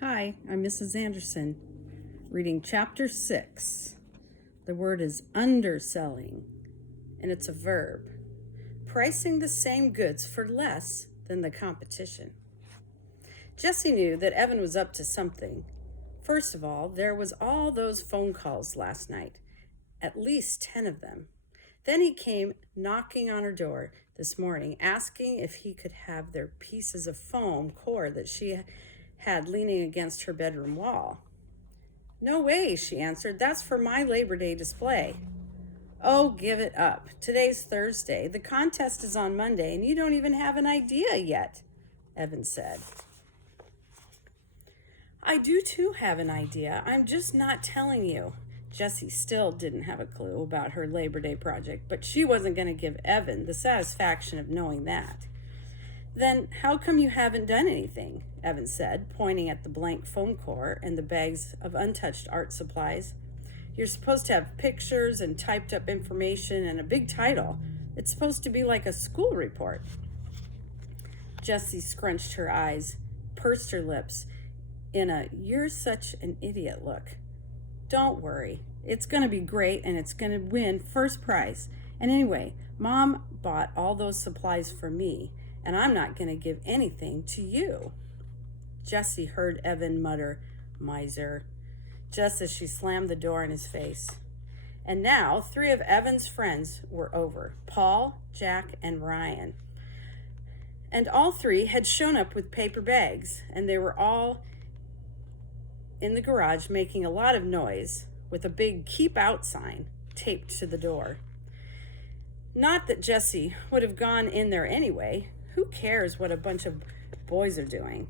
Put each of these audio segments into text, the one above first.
Hi, I'm Mrs. Anderson, reading Chapter 6. The word is underselling, and it's a verb. Pricing the same goods for less than the competition. Jesse knew that Evan was up to something. First of all, there was all those phone calls last night, at least 10 of them. Then he came knocking on her door this morning, asking if he could have their pieces of foam core that she had leaning against her bedroom wall. No way, she answered. That's for my Labor Day display. Oh, give it up. Today's Thursday. The contest is on Monday, and you don't even have an idea yet, Evan said. I do too have an idea. I'm just not telling you. Jessie still didn't have a clue about her Labor Day project, but she wasn't going to give Evan the satisfaction of knowing that. Then how come you haven't done anything? Evan said, pointing at the blank foam core and the bags of untouched art supplies. You're supposed to have pictures and typed up information and a big title. It's supposed to be like a school report. Jessie scrunched her eyes, pursed her lips in a "you're such an idiot" look. Don't worry. It's going to be great, and it's going to win first prize. And anyway, Mom bought all those supplies for me, and I'm not going to give anything to you. Jessie heard Evan mutter, "Miser," just as she slammed the door in his face. And now 3 of Evan's friends were over, Paul, Jack, and Ryan. And all 3 had shown up with paper bags, and they were all in the garage making a lot of noise with a big "Keep Out" sign taped to the door. Not that Jessie would have gone in there anyway. Who cares what a bunch of boys are doing?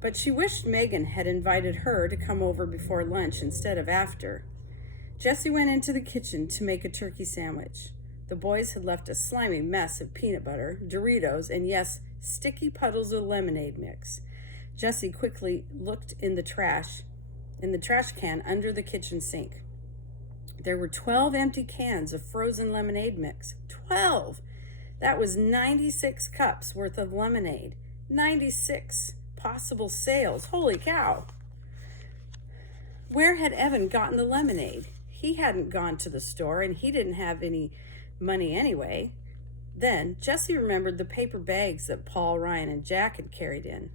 But she wished Megan had invited her to come over before lunch instead of after. Jessie went into the kitchen to make a turkey sandwich. The boys had left a slimy mess of peanut butter, Doritos, and yes, sticky puddles of lemonade mix. Jessie quickly looked in the trash can under the kitchen sink. There were 12 empty cans of frozen lemonade mix. 12! That was 96 cups worth of lemonade. 96 possible sales. Holy cow! Where had Evan gotten the lemonade? He hadn't gone to the store, and he didn't have any money anyway. Then Jessie remembered the paper bags that Paul, Ryan, and Jack had carried in.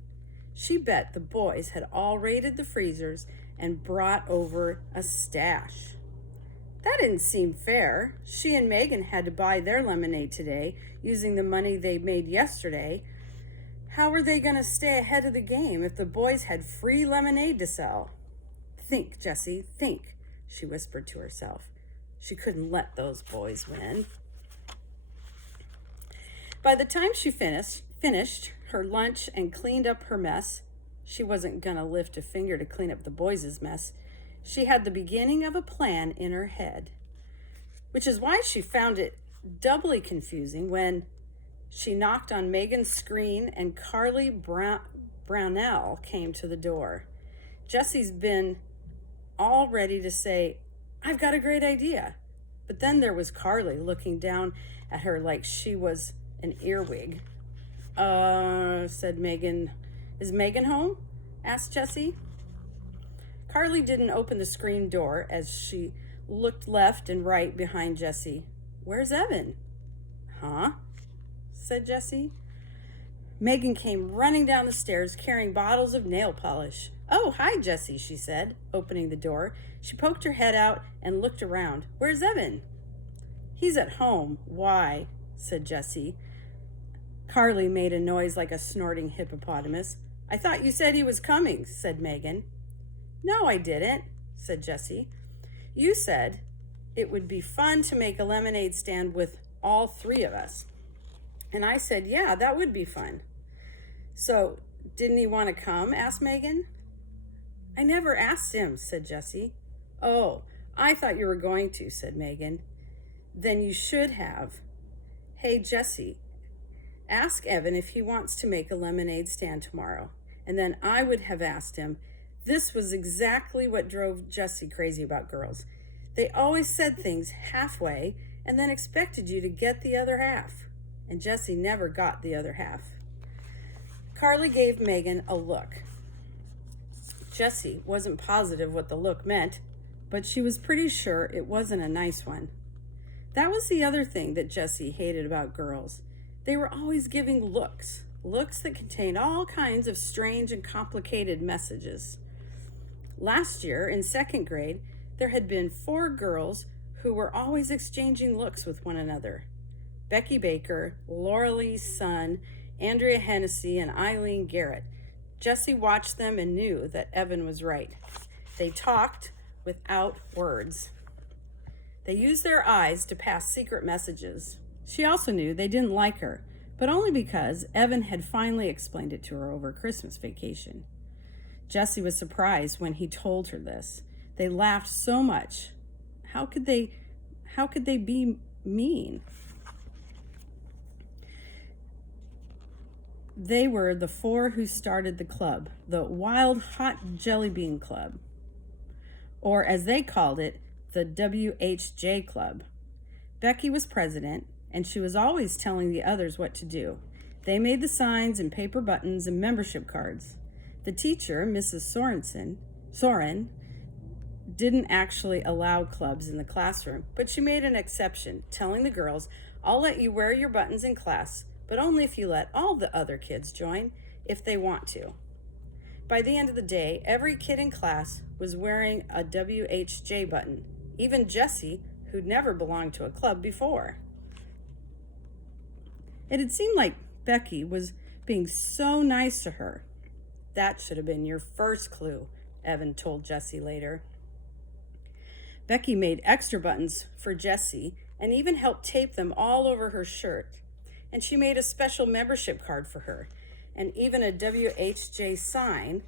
She bet the boys had all raided the freezers and brought over a stash. That didn't seem fair. She and Megan had to buy their lemonade today using the money they made yesterday. How were they going to stay ahead of the game if the boys had free lemonade to sell? Think, Jessie, think, she whispered to herself. She couldn't let those boys win. By the time she finished her lunch and cleaned up her mess, she wasn't going to lift a finger to clean up the boys' mess. She had the beginning of a plan in her head, which is why she found it doubly confusing when she knocked on Megan's screen and Carly Brownell came to the door. Jessie's been all ready to say, "I've got a great idea." But then there was Carly looking down at her like she was an earwig. Said Megan. "Is Megan home?" asked Jessie. Carly didn't open the screen door as she looked left and right behind Jessie. "Where's Evan?" "Huh?" said Jessie. Megan came running down the stairs carrying bottles of nail polish. "Oh, hi, Jessie," she said, opening the door. She poked her head out and looked around. "Where's Evan?" "He's at home." "Why?" said Jessie. Carly made a noise like a snorting hippopotamus. "I thought you said he was coming," said Megan. "No, I didn't," said Jessie. "You said it would be fun to make a lemonade stand with all 3 of us. And I said, yeah, that would be fun." "So, didn't he want to come?" asked Megan. "I never asked him," said Jessie. "Oh, I thought you were going to," said Megan. "Then you should have. Hey, Jessie, ask Evan if he wants to make a lemonade stand tomorrow." And then I would have asked him. This was exactly what drove Jessie crazy about girls. They always said things halfway and then expected you to get the other half. And Jessie never got the other half. Carly gave Megan a look. Jessie wasn't positive what the look meant, but she was pretty sure it wasn't a nice one. That was the other thing that Jessie hated about girls. They were always giving looks that contained all kinds of strange and complicated messages. Last year, in second grade, there had been 4 girls who were always exchanging looks with one another. Becky Baker, Laura Lee Sun, Andrea Hennessy, and Eileen Garrett. Jessie watched them and knew that Evan was right. They talked without words. They used their eyes to pass secret messages. She also knew they didn't like her, but only because Evan had finally explained it to her over Christmas vacation. Jessie was surprised when he told her this. They laughed so much. How could they be mean? They were the 4 who started the club, the Wild Hot Jelly Bean Club, or as they called it, the WHJ Club. Becky was president, and she was always telling the others what to do. They made the signs and paper buttons and membership cards. The teacher, Mrs. Soren, didn't actually allow clubs in the classroom, but she made an exception, telling the girls, "I'll let you wear your buttons in class, but only if you let all the other kids join if they want to." By the end of the day, every kid in class was wearing a WHJ button, even Jessie, who'd never belonged to a club before. It had seemed like Becky was being so nice to her. "That should have been your first clue," Evan told Jessie later. Becky made extra buttons for Jessie and even helped tape them all over her shirt. And she made a special membership card for her and even a WHJ sign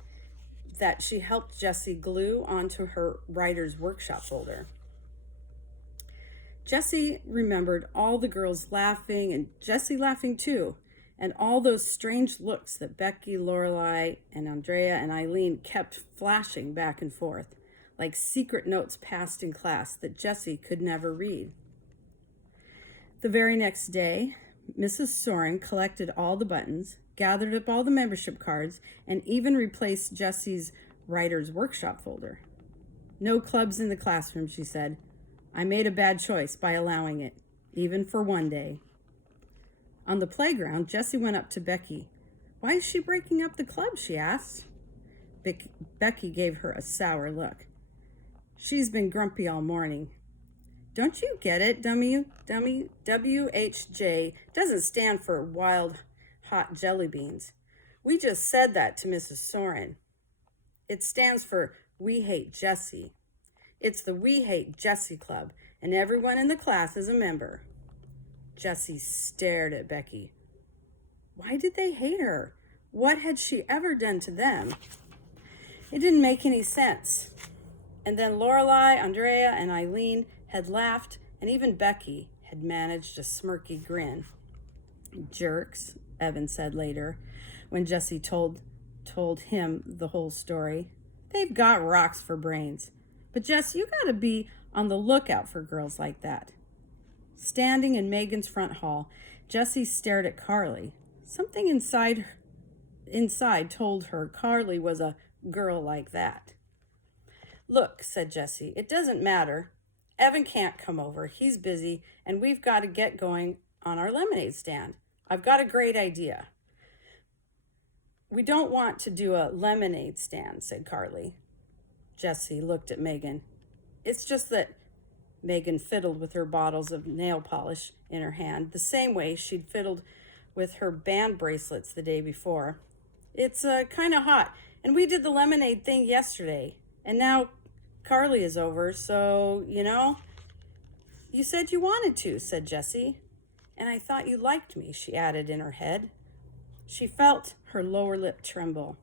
that she helped Jessie glue onto her writer's workshop folder. Jessie remembered all the girls laughing and Jessie laughing too, and all those strange looks that Becky, Lorelai, and Andrea and Eileen kept flashing back and forth, like secret notes passed in class that Jessie could never read. The very next day, Mrs. Soren collected all the buttons, gathered up all the membership cards, and even replaced Jessie's writer's workshop folder. "No clubs in the classroom," she said. "I made a bad choice by allowing it, even for one day." On the playground, Jessie went up to Becky. "Why is she breaking up the club?" she asked. Becky gave her a sour look. "She's been grumpy all morning." "Don't you get it, dummy? WHJ doesn't stand for Wild Hot Jelly Beans. We just said that to Mrs. Soren. It stands for We Hate Jessie. It's the We Hate Jessie Club, and everyone in the class is a member." Jessie stared at Becky. Why did they hate her? What had she ever done to them? It didn't make any sense. And then Lorelai, Andrea, and Eileen had laughed, and even Becky had managed a smirky grin. "Jerks," Evan said later, when Jessie told him the whole story. "They've got rocks for brains. But Jess, you gotta be on the lookout for girls like that." Standing in Megan's front hall, Jessie stared at Carly. Something inside told her Carly was a girl like that. "Look," said Jessie, "it doesn't matter. Evan can't come over. He's busy, and we've got to get going on our lemonade stand. I've got a great idea." "We don't want to do a lemonade stand," said Carly. Jessie looked at Megan. "It's just that..." Megan fiddled with her bottles of nail polish in her hand, the same way she'd fiddled with her band bracelets the day before. "It's kind of hot, and we did the lemonade thing yesterday, and now Carly is over, so, "You said you wanted to," said Jessie. "And I thought you liked me," she added in her head. She felt her lower lip tremble.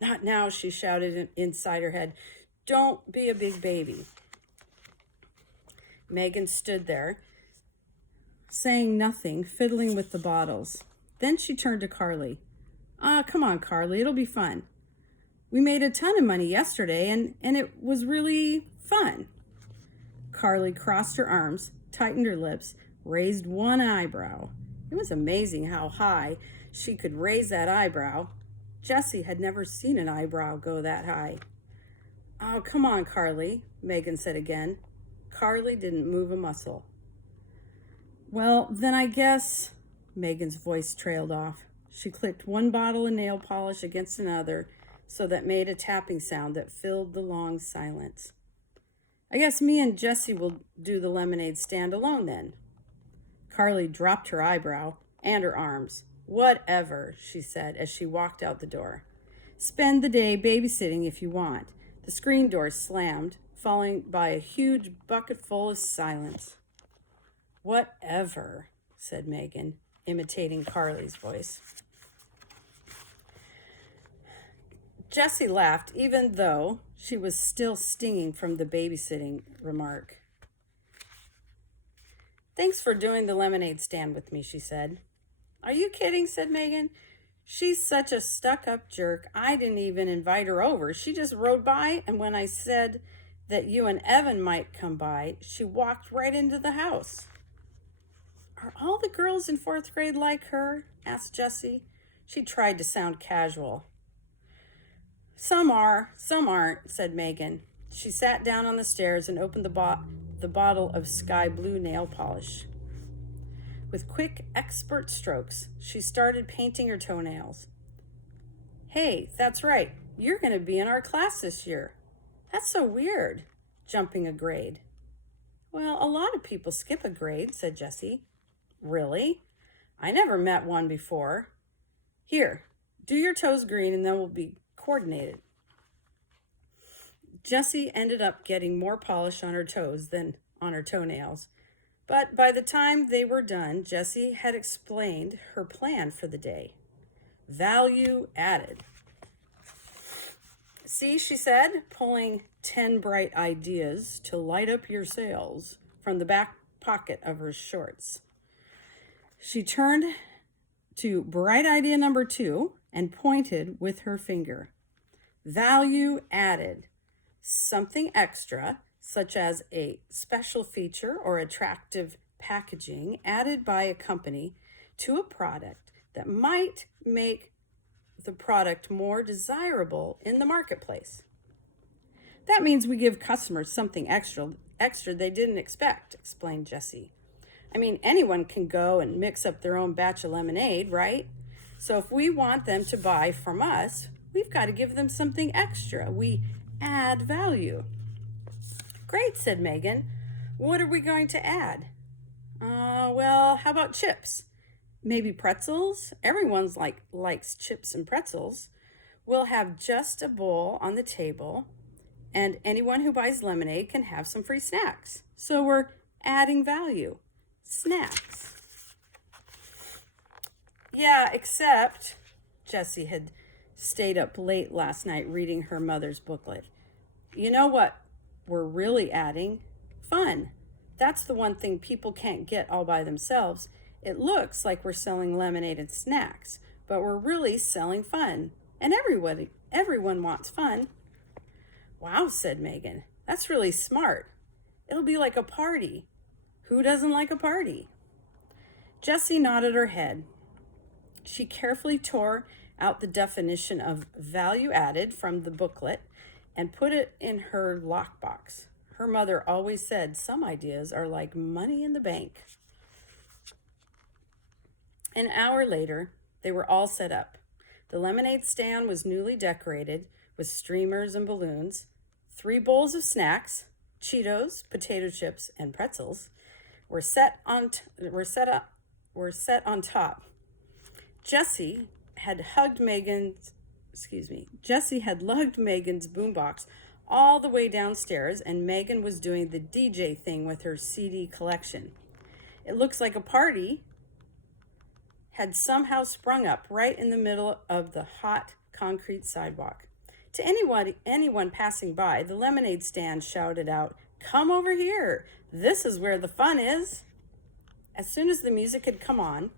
"Not now," she shouted inside her head. "Don't be a big baby." Megan stood there, saying nothing, fiddling with the bottles. Then she turned to Carly. Come on, Carly, it'll be fun. We made a ton of money yesterday, and it was really fun." Carly crossed her arms, tightened her lips, raised one eyebrow. It was amazing how high she could raise that eyebrow. Jessie had never seen an eyebrow go that high. "Oh, come on, Carly," Megan said again. Carly didn't move a muscle. "Well, then I guess," Megan's voice trailed off. She clicked one bottle of nail polish against another so that made a tapping sound that filled the long silence. "I guess me and Jessie will do the lemonade stand alone then." Carly dropped her eyebrow and her arms. "Whatever," she said as she walked out the door. "Spend the day babysitting if you want." The screen door slammed, followed by a huge bucket full of silence. "Whatever," said Megan, imitating Carly's voice. Jessie laughed, even though she was still stinging from the babysitting remark. "Thanks for doing the lemonade stand with me," she said. "Are you kidding?" said Megan. "She's such a stuck-up jerk. I didn't even invite her over. She just rode by, and when I said that you and Evan might come by, she walked right into the house." "Are all the girls in 4th grade like her?" asked Jessie. She tried to sound casual. "Some are, some aren't," said Megan. She sat down on the stairs and opened the bottle of sky blue nail polish. With quick, expert strokes, she started painting her toenails. "Hey, that's right. You're going to be in our class this year." "That's so weird, jumping a grade." "Well, a lot of people skip a grade," said Jessie. "Really? I never met one before. Here, do your toes green and then we'll be coordinated." Jessie ended up getting more polish on her toes than on her toenails. But by the time they were done, Jessie had explained her plan for the day. Value added. "See," she said, pulling 10 bright ideas to light up your sales from the back pocket of her shorts. She turned to bright idea number 2 and pointed with her finger. Value added. Something extra, such as a special feature or attractive packaging added by a company to a product that might make the product more desirable in the marketplace. "That means we give customers something extra they didn't expect," explained Jessie. "I mean, anyone can go and mix up their own batch of lemonade, right? So if we want them to buy from us, we've got to give them something extra. We add value." "Great," said Megan. "What are we going to add?" Well, how about chips? Maybe pretzels? Everyone likes chips and pretzels. We'll have just a bowl on the table, and anyone who buys lemonade can have some free snacks. So we're adding value. Snacks. "Yeah, except," Jessie had stayed up late last night reading her mother's booklet. "You know what we're really adding? Fun. That's the one thing people can't get all by themselves. It looks like we're selling lemonade and snacks, but we're really selling fun. And everyone wants fun." "Wow," said Megan. "That's really smart. It'll be like a party. Who doesn't like a party?" Jessie nodded her head. She carefully tore out the definition of value added from the booklet and put it in her lockbox. Her mother always said some ideas are like money in the bank. An hour later, they were all set up. The lemonade stand was newly decorated with streamers and balloons. 3 bowls of snacks, Cheetos, potato chips, and pretzels, were set on top. Jessie had lugged Megan's boombox all the way downstairs, and Megan was doing the DJ thing with her CD collection. It looks like a party had somehow sprung up right in the middle of the hot concrete sidewalk. To anyone passing by, the lemonade stand shouted out, "Come over here. This is where the fun is." As soon as the music had come on,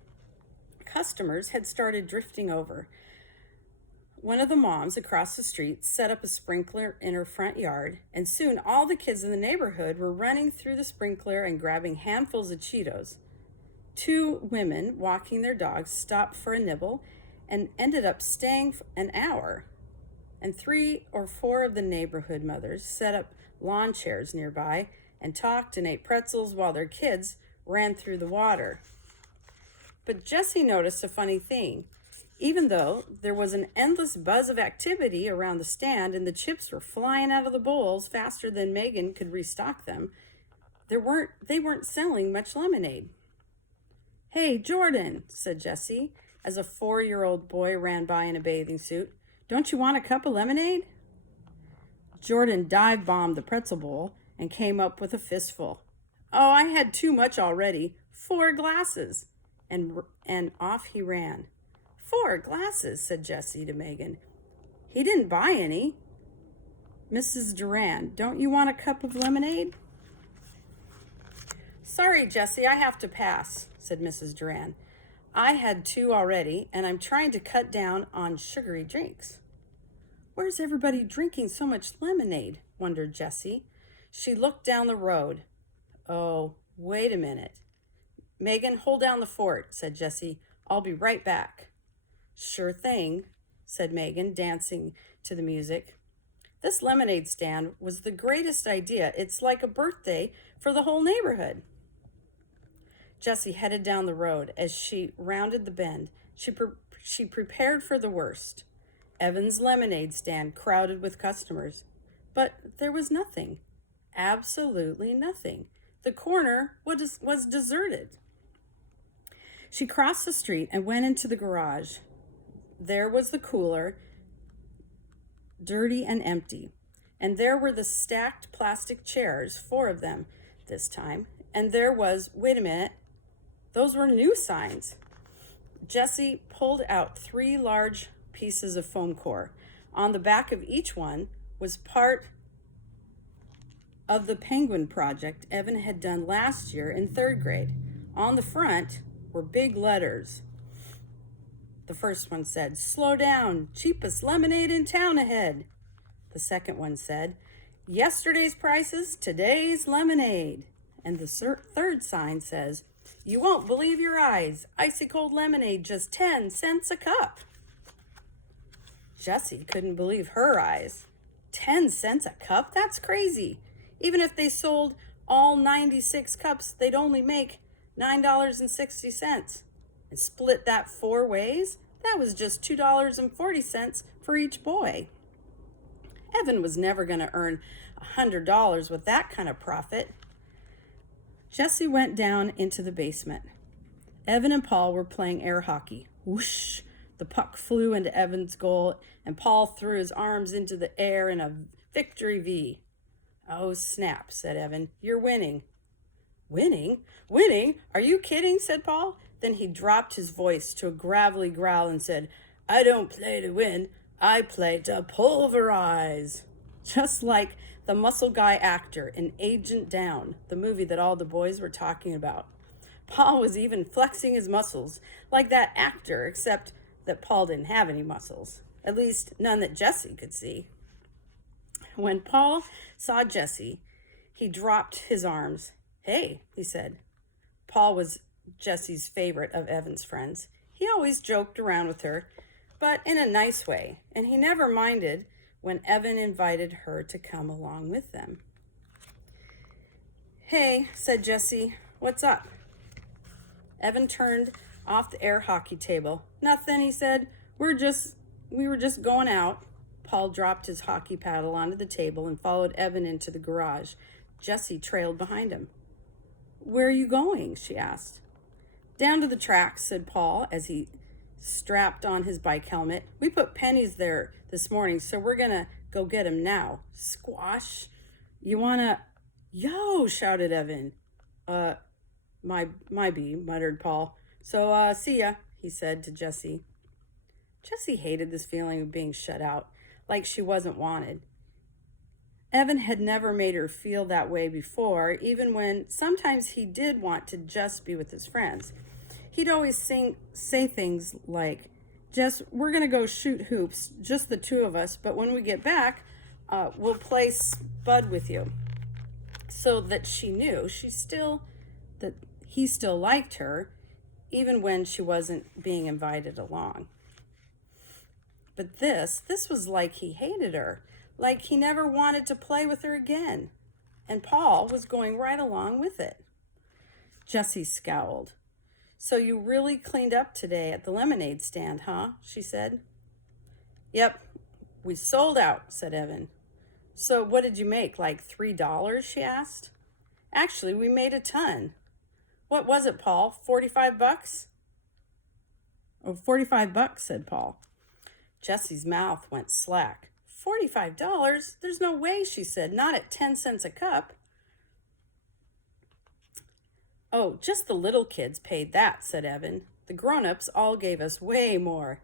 customers had started drifting over. One of the moms across the street set up a sprinkler in her front yard, and soon all the kids in the neighborhood were running through the sprinkler and grabbing handfuls of Cheetos. 2 women walking their dogs stopped for a nibble, and ended up staying an hour. And 3 or 4 of the neighborhood mothers set up lawn chairs nearby and talked and ate pretzels while their kids ran through the water. But Jessie noticed a funny thing. Even though there was an endless buzz of activity around the stand and the chips were flying out of the bowls faster than Megan could restock them, they weren't selling much lemonade. "Hey, Jordan," said Jessie, as a 4-year-old boy ran by in a bathing suit. "Don't you want a cup of lemonade?" Jordan dive-bombed the pretzel bowl and came up with a fistful. "Oh, I had too much already. 4 glasses." And off he ran. "4 glasses," said Jessie to Megan. "He didn't buy any." "Mrs. Duran, don't you want a cup of lemonade?" "Sorry, Jessie, I have to pass," said Mrs. Duran. "I had 2 already, and I'm trying to cut down on sugary drinks." "Where's everybody drinking so much lemonade?" wondered Jessie. She looked down the road. "Oh, wait a minute." "Megan, hold down the fort," said Jessie. "I'll be right back." "Sure thing," said Megan, dancing to the music. This lemonade stand was the greatest idea. It's like a birthday for the whole neighborhood. Jessie headed down the road. As she rounded the bend, she prepared for the worst. Evan's lemonade stand crowded with customers. But there was nothing. Absolutely nothing. The corner was deserted. She crossed the street and went into the garage. There was the cooler, dirty and empty. And there were the stacked plastic chairs, 4 of them this time. And there was, wait a minute, those were new signs. Jessie pulled out 3 large pieces of foam core. On the back of each one was part of the penguin project Evan had done last year in 3rd grade. On the front were big letters. The first one said, "Slow down, cheapest lemonade in town ahead." The second one said, "Yesterday's prices, today's lemonade." And the third sign says, "You won't believe your eyes, icy cold lemonade, just 10 cents a cup." Jessie couldn't believe her eyes. 10 cents a cup? That's crazy. Even if they sold all 96 cups, they'd only make $9.60. And split that 4 ways, that was just $2.40 for each boy. Evan was never going to earn $100 with that kind of profit. Jessie went down into the basement. Evan and Paul were playing air hockey. Whoosh! The puck flew into Evan's goal, and Paul threw his arms into the air in a victory V. "Oh, snap," said Evan. "You're winning." "Winning? Winning? Are you kidding?" said Paul. Then he dropped his voice to a gravelly growl and said, "I don't play to win. I play to pulverize." Just like the muscle guy actor in Agent Down, the movie that all the boys were talking about. Paul was even flexing his muscles like that actor, except that Paul didn't have any muscles. At least none that Jessie could see. When Paul saw Jessie, he dropped his arms. "Hey," he said. Paul was Jessie's favorite of Evan's friends. He always joked around with her, but in a nice way, and he never minded when Evan invited her to come along with them. "Hey," said Jessie, "what's up?" Evan turned off the air hockey table. "Nothing," he said. We were just going out." Paul dropped his hockey paddle onto the table and followed Evan into the garage. Jessie trailed behind him. "Where are you going?" she asked. "Down to the tracks," said Paul as he strapped on his bike helmet. "We put pennies there this morning, so we're gonna go get them now." "Squash? You wanna..." "Yo!" shouted Evan. My bee," muttered Paul. "So, see ya," he said to Jessie. Jessie hated this feeling of being shut out, like she wasn't wanted. Evan had never made her feel that way before, even when sometimes he did want to just be with his friends. He'd always say things like, "Jess, we're going to go shoot hoops, just the 2 of us, but when we get back, we'll play Spud with you." So that she knew that he still liked her, even when she wasn't being invited along. But this was like he hated her, like he never wanted to play with her again. And Paul was going right along with it. Jessie scowled. "So you really cleaned up today at the lemonade stand, huh?" she said. "Yep, we sold out," said Evan. "So what did you make, like $3?" she asked. "Actually, we made a ton." "What was it, Paul? 45 bucks?" "Oh, 45 bucks," said Paul. Jessie's mouth went slack. $45? There's no way, she said. Not at 10 cents a cup. "Oh, just the little kids paid that," said Evan. "The grown-ups all gave us way more."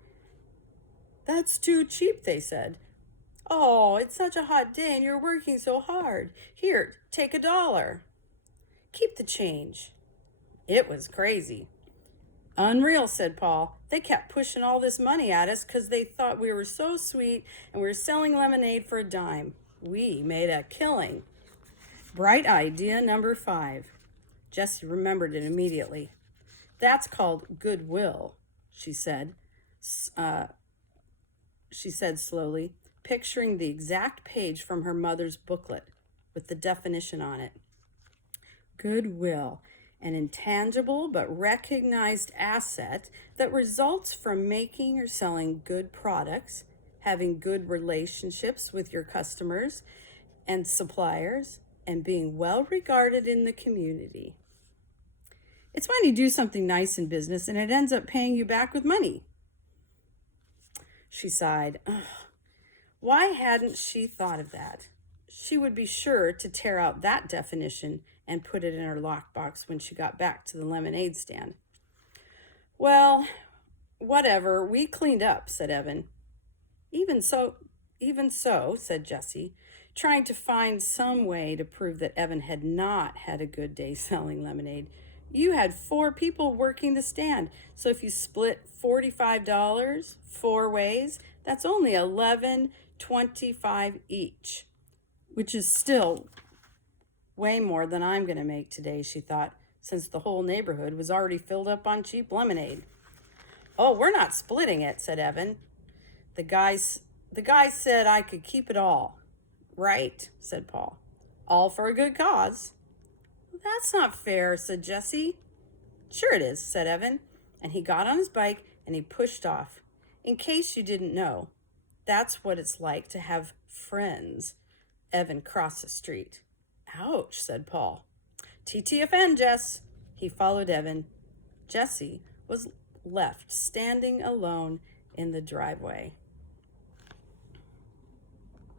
"That's too cheap," they said. "Oh, it's such a hot day and you're working so hard. Here, take $1. Keep the change." It was crazy. "Unreal," said Paul. "They kept pushing all this money at us because they thought we were so sweet and we were selling lemonade for a dime. We made a killing." Bright idea number 5. Jessie remembered it immediately. "That's called goodwill," she said. She said slowly, picturing the exact page from her mother's booklet with the definition on it. Goodwill, an intangible but recognized asset that results from making or selling good products, having good relationships with your customers and suppliers, and being well regarded in the community. It's when you do something nice in business and it ends up paying you back with money. She sighed. Ugh. Why hadn't she thought of that? She would be sure to tear out that definition and put it in her lockbox when she got back to the lemonade stand. "Well, whatever, we cleaned up," said Evan. Even so, said Jessie, trying to find some way to prove that Evan had not had a good day selling lemonade. "You had 4 people working the stand, so if you split $45 4 ways, that's only $11.25 each, which is still way more than I'm going to make today," she thought, since the whole neighborhood was already filled up on cheap lemonade. "Oh, we're not splitting it," said Evan. The guy said I could keep it all." "Right," said Paul. "All for a good cause." "That's not fair," said Jessie. "Sure it is," said Evan, and he got on his bike and he pushed off. "In case you didn't know, that's what it's like to have friends." Evan crossed the street. "Ouch," said Paul. "TTFN, Jess." He followed Evan. Jessie was left standing alone in the driveway.